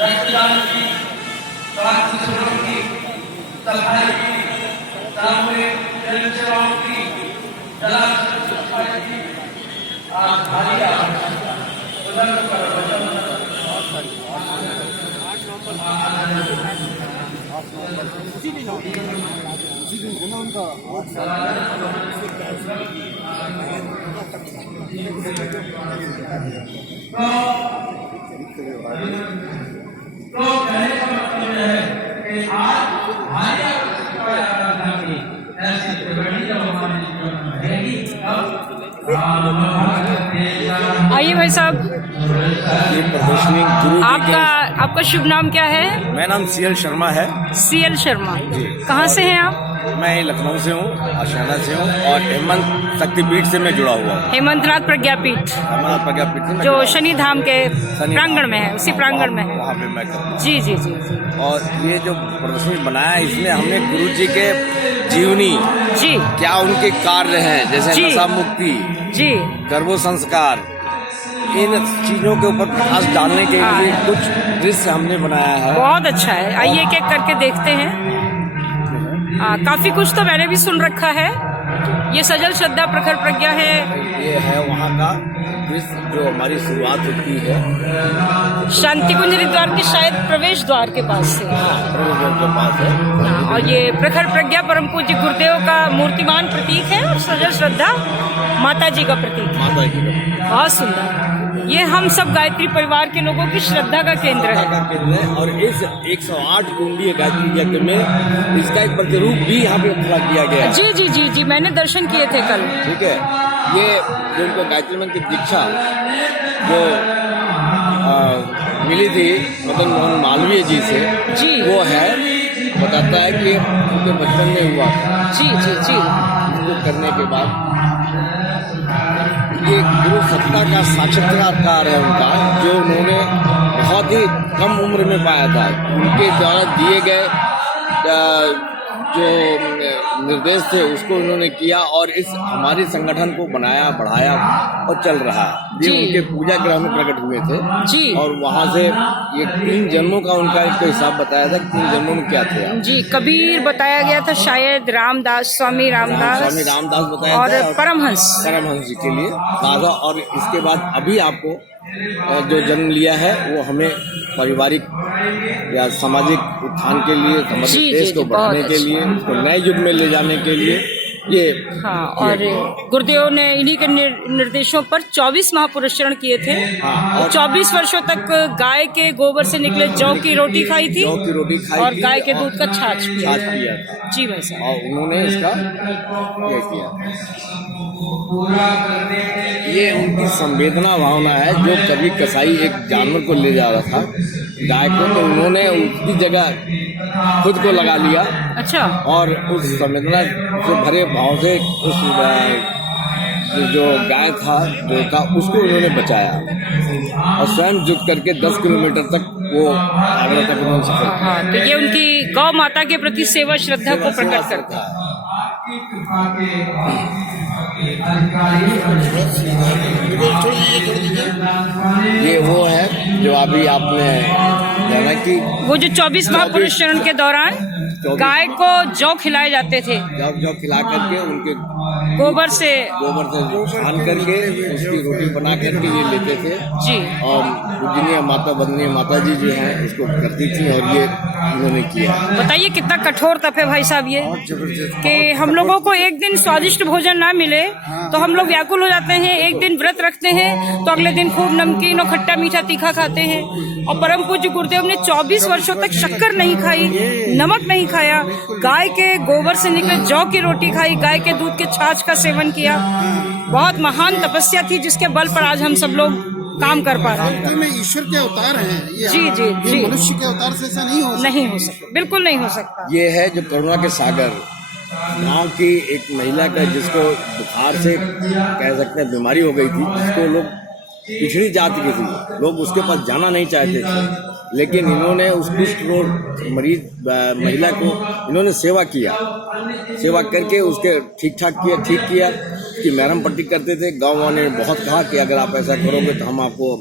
रक्तदान की, स्वास्थ्य सेवाओं की, सफाई की, सामूहिक जन सेवाओं की, जलाशय सफाई की आज भारी तो कहने का मतलब है कि आज भारी आवश्यकता है ऐसी त्रिवेणी जब हमारे जीवन में रहेगी तब आइए भाई साहब, ये प्रदर्शनी गुरु आपका शुभ नाम क्या है? मेरा नाम सीएल शर्मा है। सीएल शर्मा, कहाँ से हैं आप? मैं लखनऊ से हूँ, आशाना से हूँ और हेमंत शक्तिपीठ से मैं जुड़ा हुआ हूँ। हेमंतनाथ प्रज्ञापीठ, हेमंतनाथ प्रज्ञापीठ से जो शनि धाम के प्रांगण में है, उसी प्रांगण में है। वहाँ पे मैं करता हूँ। जी जी जी। और ये जो प्रदर्शनी बनाया है, इसमें हमने गुरु जी के जीवनी जी, क्या उनके कार्य हैं, जैसे नशा मुक्ति जी, गर्भो संस्कार, इन चीजों के ऊपर प्रकाश डालने के लिए कुछ दृश्य हमने बनाया है। बहुत अच्छा है, आइए एक एक करके देखते हैं। काफी कुछ तो मैंने भी सुन रखा है। ये सजल श्रद्धा प्रखर प्रज्ञा है, ये है वहाँ का दृश्य जो हमारी शुरुआत होती है शांति कुंज हरिद्वार के शायद प्रवेश द्वार के पास से। के पास है। और ये प्रखर प्रज्ञा परम पूज्य गुरुदेव का मूर्तिमान प्रतीक है और सजल श्रद्धा माता जी का प्रतीक है। माता जी का बहुत सुंदर। ये हम सब गायत्री परिवार के लोगों की श्रद्धा का केंद्र है। और इस 108 कुंडीय गायत्री यज्ञ में इसका एक प्रतिरूप भी यहाँ पे खड़ा किया गया है। जी जी जी जी, मैंने दर्शन किए थे कल। ठीक है, ये जो उनको गायत्री मंत्र की दीक्षा जो मिली थी मदन मोहन मालवीय जी से, जी, वो है बताता है कि उनके बचपन में हुआ। जी जी जी। इसको करने के बाद ये गुरु सत्ता का साक्षात्कार है उनका, जो उन्होंने बहुत ही कम उम्र में पाया था। उनके द्वारा दिए गए जो निर्देश थे उसको उन्होंने किया और इस हमारे संगठन को बनाया, बढ़ाया और चल रहा है। ये उनके पूजा ग्रह में प्रकट हुए थे जी। और वहाँ से ये 3 जन्मों का उनका इसको हिसाब बताया था। 3 जन्मों में क्या थे जी, कबीर बताया गया था, शायद रामदास, स्वामी रामदास बताया और था, परमहंस जी के लिए राजा। और इसके बाद अभी आपको जो जन्म लिया है वो हमें पारिवारिक या सामाजिक उत्थान के लिए, सामाजिक देश को बढ़ाने के लिए, उसको नए युग में ले जाने के लिए ये। हाँ, और गुरुदेव ने इन्हीं के निर्देशों पर 24 महापुरुषरण किए थे। हाँ, 24 वर्षों तक गाय के गोबर से निकले जौ की रोटी खाई थी, और गाय के दूध का छाछ पिया था। जी भाई साहब, और उन्होंने इसका ये किया। ये उनकी संवेदना भावना है, जो कभी कसाई एक जानवर को ले जा रहा था, गाय को, तो उन्होंने उसकी जगह खुद को लगा लिया। अच्छा। और उस संवेदना से भरे भाव से उस जो गाय था, जो था, उसको उन्होंने बचाया और स्वयं जुट करके 10 किलोमीटर तक वो आगरा तक उन्होंने सफर किया। हाँ, तो ये उनकी गौ माता के प्रति सेवा श्रद्धा को प्रकट करता है। ये वो है जो अभी आपने जाना कि वो जो 24 महापुरुषरण के दौरान गाय को जौ खिलाए जाते थे, जौ खिला करके उनके गोबर से छान करके उसकी रोटी बना करके ये लेते थे जी। और पूजनीय माता, वंदनीय माता जी जो है इसको करती थी और ये उन्होंने किया। बताइए कितना कठोर तप है भाई साहब ये, कि हम लोगों को एक दिन स्वादिष्ट भोजन ना मिले तो हम लोग व्याकुल हो जाते हैं। एक दिन व्रत रखते हैं तो अगले दिन खूब नमकीन और खट्टा मीठा तीखा खाते हैं। और परम पूज्य गुरुदेव ने 24 वर्षों तक शक्कर नहीं खाई, नमक नहीं खाया, गाय के गोबर से निकले जौ की रोटी खाई, गाय के दूध के छाछ का सेवन किया। बहुत महान तपस्या थी जिसके बल पर आज हम सब लोग काम कर पा रहे हैं। वास्तव में ईश्वर के अवतार हैं ये। जी, जी, ये जी। मनुष्य के अवतार से ऐसा नहीं हो सकता। नहीं हो सकता, बिल्कुल नहीं हो सकता। ये है जो करुणा के सागर। गांव की एक महिला का जिसको बुखार से कह सकते हैं बीमारी हो गई थी, जिसको लोग पिछड़ी जाति की थी, लोग उसके पास जाना नहीं चाहते थे, लेकिन इन्होंने उस कुष्ठ रोग मरीज महिला को इन्होंने सेवा किया, सेवा करके उसके ठीक किया कि मैरम पट्टी करते थे। गाँव वालों ने बहुत कहा कि अगर आप ऐसा करोगे तो हम आपको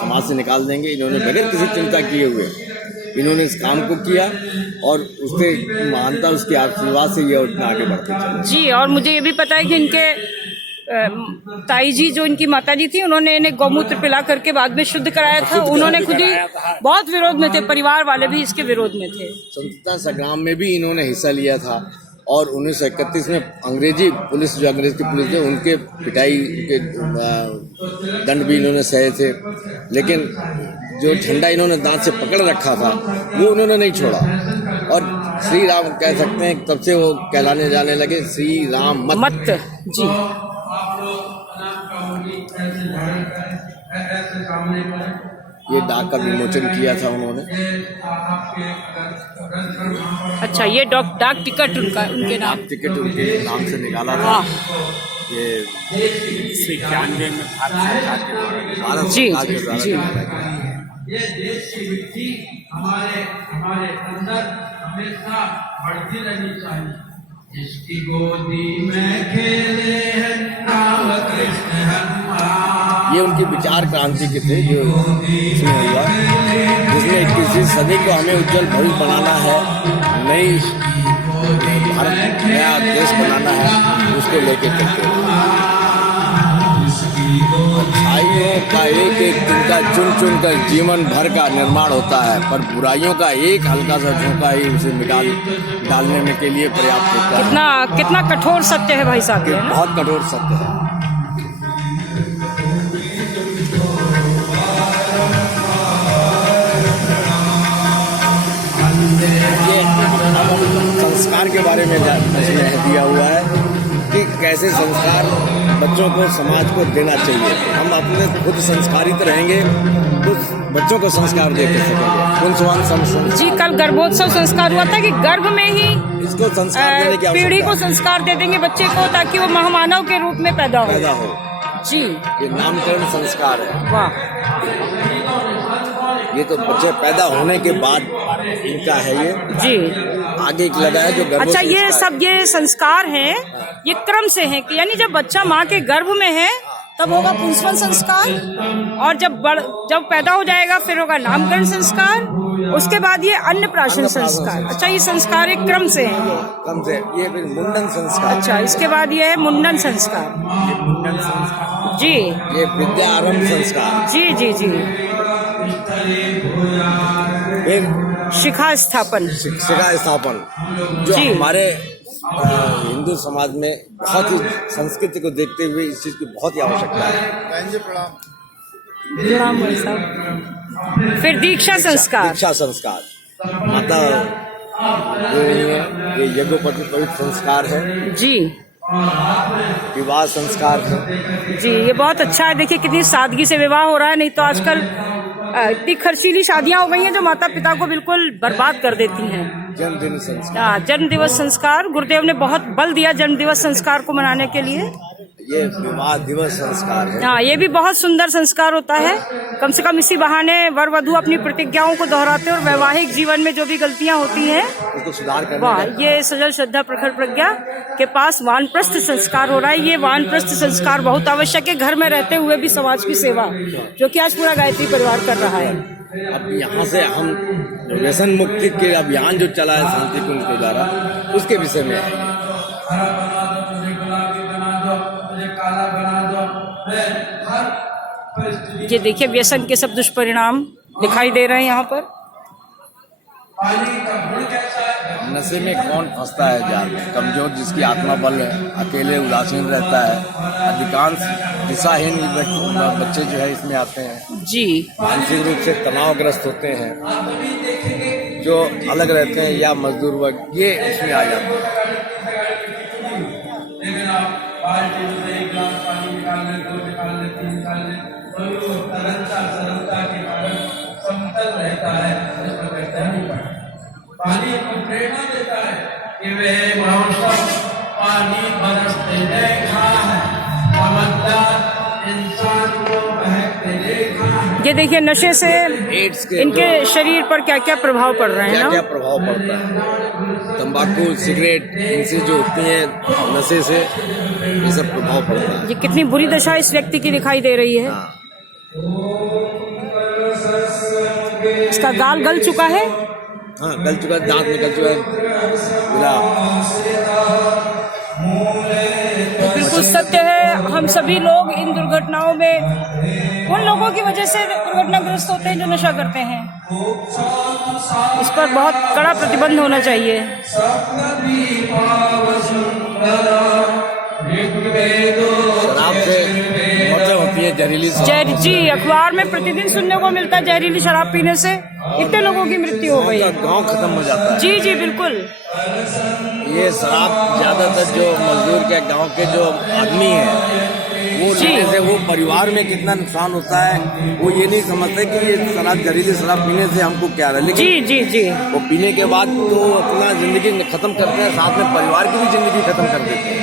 समाज से निकाल देंगे। इन्होंने बगैर किसी चिंता किए हुए इन्होंने इस काम को किया और उसके महानता उसके आशीर्वाद से ये उतना आगे बढ़ते चले। जी, और मुझे ये भी पता है कि इनके ताई जी जो इनकी माता जी थी, उन्होंने इन्हें गौमूत्र पिला करके बाद में शुद्ध कराया था। उन्होंने खुद ही बहुत विरोध में थे, परिवार वाले भी इसके विरोध में थे। स्वतंत्रता संग्राम में भी इन्होंने हिस्सा लिया था और 1931 में अंग्रेजी पुलिस जो अंग्रेज की पुलिस थे उनके पिटाई के दंड भी इन्होंने सहे थे, लेकिन जो झंडा इन्होंने दांत से पकड़ रखा था वो उन्होंने नहीं छोड़ा। और श्री राम कह सकते हैं तब से वो कहलाने जाने लगे श्री राम मत। जी, ये डाक का विमोचन किया था उन्होंने। अच्छा, ये डाक टिकट उनके नाम, डाक टिकट उनके नाम से निकाला था। ये 91 में भारत जी, सरकार के द्वारा जी। निकाला गया। ये देश की मिट्टी हमारे अंदर हमेशा बढ़ती रहनी चाहिए। जिसकी गोदी में खेले हैं राम कृष्ण हनुमान। ये उनकी विचार क्रांति के थे जो इसमें हुआ, जिसमें 21वीं सदी को हमें उज्जवल भविष्य बनाना है, नई भारत नया देश बनाना है, उसको लेके चलते हैं। अच्छाइयों का एक एक तिनका चुन चुन कर जीवन भर का निर्माण होता है, पर बुराइयों का एक हल्का सा झोंका ही उसे मिटा डालने में के लिए पर्याप्त होता है। कितना कठोर सत्य है भाई साहब ये, ना? बहुत कठोर सत्य है। ये संस्कार के बारे में इसमें दिया हुआ है कि कैसे संस्कार बच्चों को समाज को देना चाहिए। हम अपने खुद संस्कारित रहेंगे तो बच्चों को संस्कार दे सकेंगे। पुंसवान जी, कल गर्भोत्सव संस्कार हुआ था कि गर्भ में ही इसको संस्कार देने की पीढ़ी को आवश्यकता संस्कार दे देंगे बच्चे को, ताकि वो महामानव के रूप में पैदा हो। जी, ये नामकरण संस्कार है। वाह। ये तो बच्चे पैदा होने के बाद इनका है, ये जी, आगे एक लगा है जो गर्भ। अच्छा, ये संस्कार हैं, ये क्रम से हैं कि यानी जब बच्चा माँ के गर्भ में है तब होगा पुंसवन संस्कार, और जब पैदा हो जाएगा फिर होगा नामकरण संस्कार, उसके बाद ये अन्नप्राशन संस्कार। अच्छा, ये संस्कार एक क्रम से है। ये क्रम से ये फिर मुंडन संस्कार। अच्छा, इसके बाद ये है मुंडन संस्कार। जी, ये विद्या आरंभ संस्कार। जी, जी, जी। फिर शिखा स्थापन। शिखा स्थापन, जो जी। हमारे हिंदू समाज में बहुत ही संस्कृति को देखते हुए इस चीज की बहुत ही आवश्यकता है। प्रणाम भाई साहब। फिर दीक्षा संस्कार। दीक्षा संस्कार माता ये यज्ञोपवीत पवित्र संस्कार है। जी, विवाह संस्कार है। जी, ये बहुत अच्छा है। देखिए कितनी सादगी से विवाह हो रहा है, नहीं तो आजकल इतनी खर्चीली शादियां हो गई हैं जो माता पिता को बिल्कुल बर्बाद कर देती हैं। जन्मदिन संस्कार। जन्म दिवस संस्कार, गुरुदेव ने बहुत बल दिया जन्म दिवस संस्कार को मनाने के लिए। ये विवाह दिवस संस्कार है। हाँ, ये भी बहुत सुंदर संस्कार होता है। कम से कम इसी बहाने वर वधु अपनी प्रतिज्ञाओं को दोहराते और वैवाहिक जीवन में जो भी गलतियां होती हैं उसको सुधार करने वाह, ये सजल श्रद्धा प्रखर प्रज्ञा के पास वानप्रस्थ संस्कार हो रहा है। ये वानप्रस्थ संस्कार बहुत आवश्यक है, घर में रहते हुए भी समाज की सेवा, जो कि आज पूरा गायत्री परिवार कर रहा है। अब यहाँ से हम व्यसन मुक्ति के अभियान जो चला है शांति कुंज के द्वारा, उसके विषय में है। ये देखिए व्यसन के सब दुष्परिणाम दिखाई दे रहे हैं यहाँ पर। नशे में कौन फंसता है जाल, कमजोर जिसकी आत्मा बल है, अकेले उदासीन रहता है। अधिकांश दिशाहीन बच्चे जो है इसमें आते हैं। जी, मानसिक रूप से तनावग्रस्त होते हैं, जो अलग रहते हैं या मजदूर वर्ग, ये इसमें आ जाते हैं। प्रेरणा देता है कि वे महोत्सव पानी बरसते देखा है, समझदार इंसान को बहकते देखा है। ये देखिए नशे से एड्स के इनके शरीर पर क्या क्या प्रभाव पड़ रहे हैं क्या ना। क्या प्रभाव पड़ता है, तंबाकू सिगरेट इनसे जो होती है नशे से ये सब प्रभाव पड़ता है। ये कितनी बुरी दशा इस व्यक्ति की दिखाई दे रही है। हाँ। इसका गाल गल चुका है। हाँ गल चुका है, दांत निकल चुका है पूरा। बिल्कुल सत्य है। हम सभी लोग इन दुर्घटनाओं में उन लोगों की वजह से दुर्घटनाग्रस्त होते हैं जो नशा करते हैं। इस पर बहुत कड़ा प्रतिबंध होना चाहिए। शराब से मौतें होती है, जहरीली शराब। जी, अखबार में प्रतिदिन सुनने को मिलता है जहरीली शराब पीने से इतने लोगों की मृत्यु हो गई। गांव खत्म हो जाता है। जी जी बिल्कुल। ये शराब ज्यादातर जो मजदूर के गांव के जो आदमी है वो लेने से वो परिवार में कितना नुकसान होता है वो ये नहीं समझते कि ये शराब जहरीली शराब पीने से हमको क्या है, लेकिन जी जी जी वो पीने के बाद तो अपना जिंदगी खत्म करते हैं, साथ में परिवार की भी जिंदगी खत्म कर देते हैं।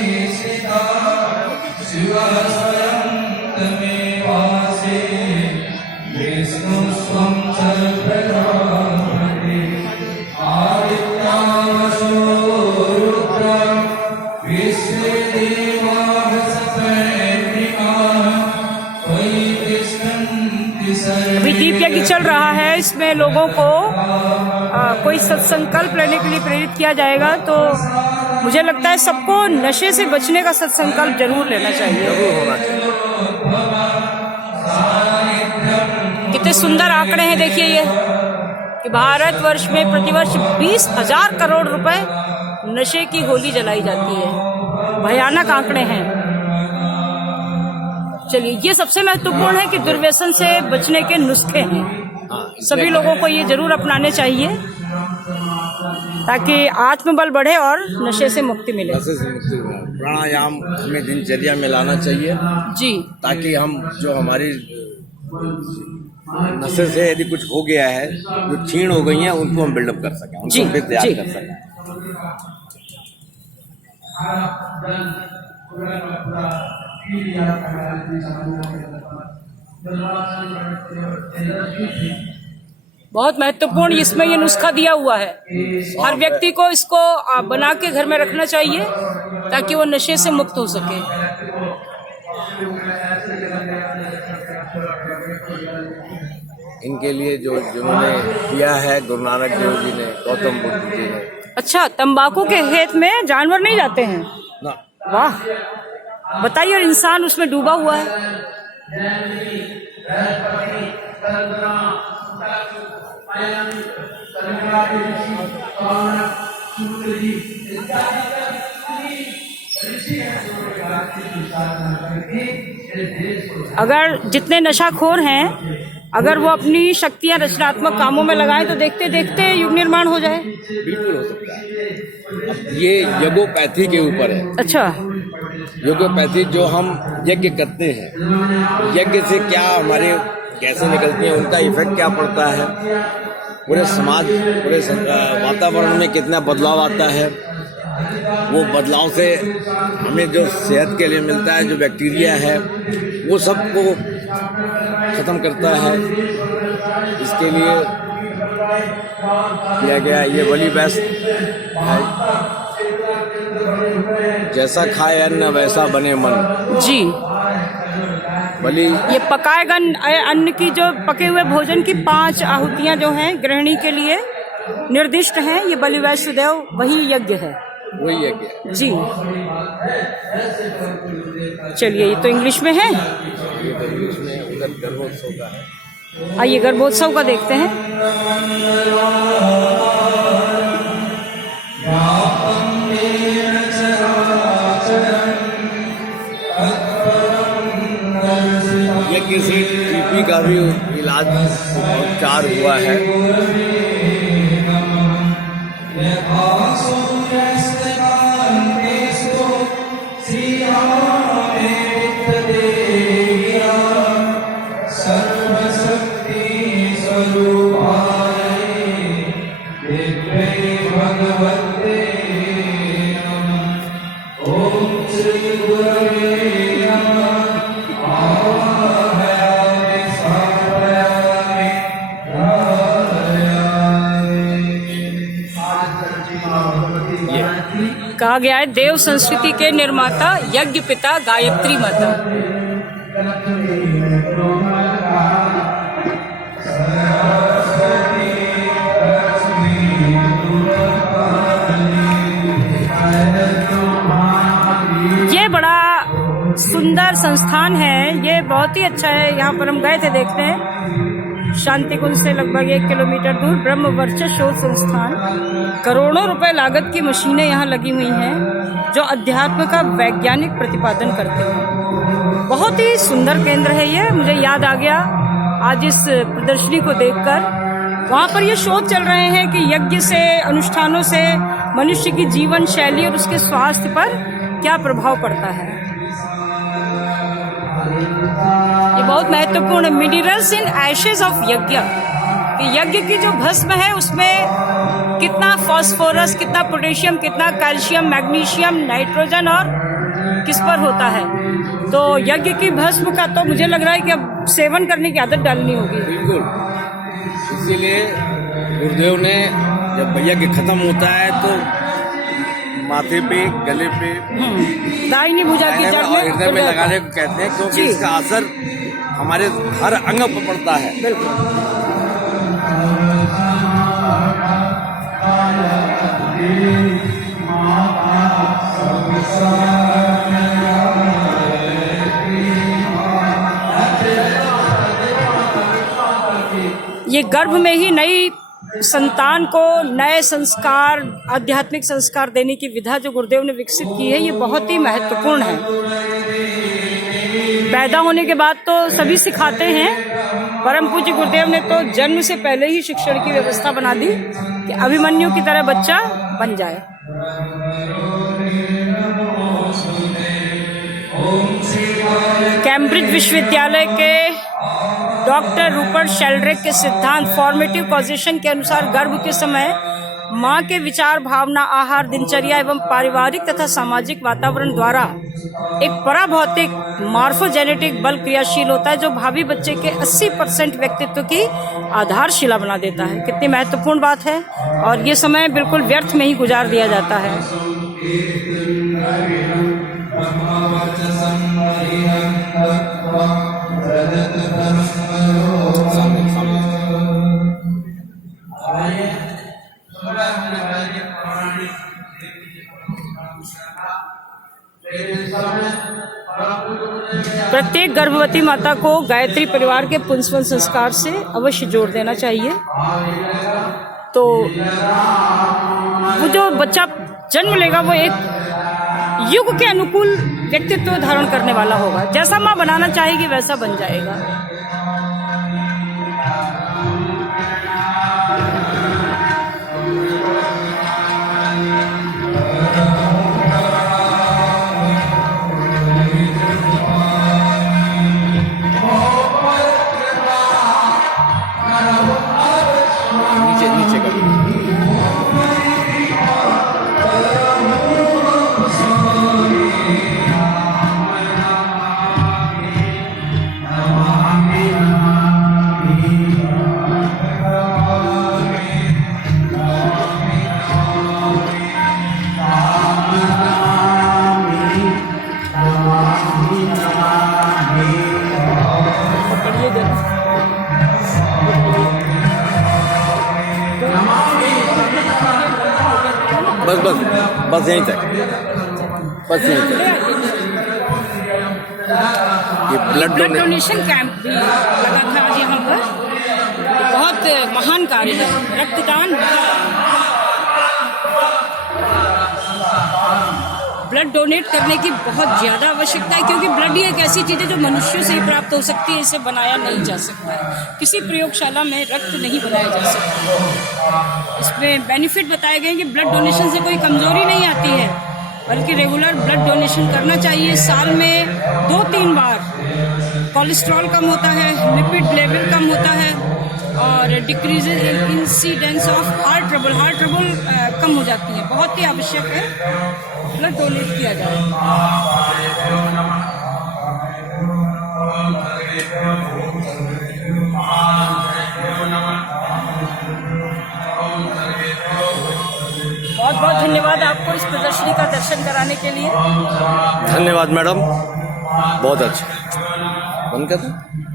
अभी दीप यज्ञ चल रहा है, इसमें लोगों को कोई सत्संकल्प लेने के लिए प्रेरित किया जाएगा। तो मुझे लगता है सबको नशे से बचने का सत्संकल्प जरूर लेना चाहिए। जरूर होना चाहिए। कितने सुंदर आंकड़े हैं देखिए ये कि भारतवर्ष में प्रतिवर्ष 20,000 करोड़ रुपए नशे की होली जलाई जाती है। भयानक आंकड़े हैं। चलिए ये सबसे महत्वपूर्ण है कि दुर्व्यसन से बचने के नुस्खे हैं। सभी लोगों को ये जरूर अपनाने चाहिए ताकि आत्मबल बढ़े और नशे से मुक्ति मिले। नशे से मुक्ति मिले। प्राणायाम हमें दिनचर्या में लाना चाहिए जी, ताकि हम जो हमारी नशे से यदि कुछ हो गया है, जो क्षीण हो गई हैं, उनको हम बिल्डअप कर सकें, उनको फिर तैयार कर सकें। बहुत महत्वपूर्ण इसमें ये नुस्खा दिया हुआ है। हर व्यक्ति को इसको बना के घर में रखना चाहिए ताकि वो नशे से मुक्त हो सके। इनके लिए जो जिन्होंने किया है गुरु नानक देव जी ने, गौतम बुद्ध जी ने। अच्छा, तंबाकू के खेत में जानवर नहीं जाते हैं? ना। वाह, बताइए। और इंसान उसमें डूबा हुआ है। अगर जितने नशाखोर हैं, अगर वो अपनी शक्तियां रचनात्मक कामों में लगाएं तो देखते देखते युग निर्माण हो जाए। बिल्कुल हो सकता है। अब ये यज्ञोपैथी के ऊपर है। अच्छा, यज्ञोपैथी जो हम यज्ञ करते हैं, यज्ञ से क्या हमारे कैसे निकलती हैं, उनका इफेक्ट क्या पड़ता है, पूरे समाज पूरे वातावरण में कितना बदलाव आता है, वो बदलाव से हमें जो सेहत के लिए मिलता है, जो बैक्टीरिया है, वो सबको खत्म करता है। इसके लिए किया गया ये बलि बेस्ट है। जैसा खाए अन्न वैसा बने मन। जी, बलि ये पकाए गए अन्न की जो पके हुए भोजन की 5 आहुतियां जो हैं गृहिणी के लिए निर्दिष्ट हैं। ये बलि वैष्णदेव वही यज्ञ है, वही यज्ञ जी। चलिए, ये तो इंग्लिश में है। ये तो इंग्लिश में उधर गर्भोत्सव का है। आइए गर्भोत्सव का देखते हैं। ये किसी टीपी का भी इलाज उपचार हुआ है। सर्वशक्ति स्वरूपाय दिव्य भगवत कहा गया है देव संस्कृति के निर्माता यज्ञ पिता गायत्री माता। ये बड़ा सुंदर संस्थान है, ये बहुत ही अच्छा है। यहाँ पर हम गए थे देखते हैं, शांति कुंज से लगभग 1 किलोमीटर दूर ब्रह्म वर्चस्व शोध संस्थान। करोड़ों रुपए लागत की मशीनें यहाँ लगी हुई हैं जो अध्यात्म का वैज्ञानिक प्रतिपादन करते हैं। बहुत ही सुंदर केंद्र है ये। मुझे याद आ गया आज इस प्रदर्शनी को देखकर। वहाँ पर ये शोध चल रहे हैं कि यज्ञ से, अनुष्ठानों से मनुष्य की जीवन शैली और उसके स्वास्थ्य पर क्या प्रभाव पड़ता है। ये बहुत महत्वपूर्ण मिनरल्स इन एशेज ऑफ यज्ञ, कि यज्ञ की जो भस्म है उसमें कितना फास्फोरस, कितना पोटेशियम, कितना कैल्शियम, मैग्नीशियम, नाइट्रोजन और किस पर होता है। तो यज्ञ की भस्म का तो मुझे लग रहा है कि अब सेवन करने की आदत डालनी होगी। बिल्कुल, इसीलिए गुरुदेव ने जब यज्ञ खत्म होता है तो माथे पे, गले पे, दाहिनी भुजा की जड़ में हृदय में लगाने को कहते हैं, क्योंकि इसका असर हमारे हर अंग पर पड़ता है। बिल्कुल। ये गर्भ में ही नई संतान को नए संस्कार, आध्यात्मिक संस्कार देने की विधा जो गुरुदेव ने विकसित की है, ये बहुत ही महत्वपूर्ण है। पैदा होने के बाद तो सभी सिखाते हैं, परम पूज्य गुरुदेव ने तो जन्म से पहले ही शिक्षण की व्यवस्था बना दी कि अभिमन्यु की तरह बच्चा बन जाए। कैम्ब्रिज विश्वविद्यालय के डॉक्टर रूपर्ट शेल्ड्रिक के सिद्धांत फॉर्मेटिव कॉजेशन के अनुसार गर्भ के समय मां के विचार, भावना, आहार, दिनचर्या एवं पारिवारिक तथा सामाजिक वातावरण द्वारा एक पराभौतिक मॉर्फोजेनेटिक बल क्रियाशील होता है जो भावी बच्चे के 80% व्यक्तित्व की आधारशिला बना देता है। कितनी महत्वपूर्ण बात है, और ये समय बिल्कुल व्यर्थ में ही गुजार दिया जाता है। प्रत्येक गर्भवती माता को गायत्री परिवार के पुंसवन संस्कार से अवश्य जोड़ देना चाहिए। तो वो जो बच्चा जन्म लेगा वो एक युग के अनुकूल व्यक्तित्व धारण करने वाला होगा। जैसा माँ बनाना चाहेगी वैसा बन जाएगा। बस यहीं तक, बस यहीं तक। ये ब्लड डोनेशन कैंप भी लगा था आज यहाँ पर। बहुत महान कार्य है रक्तदान। ब्लड डोनेट करने की बहुत ज़्यादा आवश्यकता है, क्योंकि ब्लड ही एक ऐसी चीज़ है जो मनुष्यों से ही प्राप्त हो सकती है। इसे बनाया नहीं जा सकता है, किसी प्रयोगशाला में रक्त नहीं बनाया जा सकता। इसमें बेनिफिट बताए गए कि ब्लड डोनेशन से कोई कमजोरी नहीं आती है, बल्कि रेगुलर ब्लड डोनेशन करना चाहिए। साल में 2-3 बार कोलेस्ट्रॉल कम होता है, लिपिड लेवल कम होता है और decrease in incidence of heart trouble कम हो जाती है। बहुत ही आवश्यक है ब्लड डोनेट किया जाए। बहुत बहुत धन्यवाद आपको इस प्रदर्शनी का दर्शन कराने के लिए। धन्यवाद मैडम, बहुत अच्छा। बंद कर दो।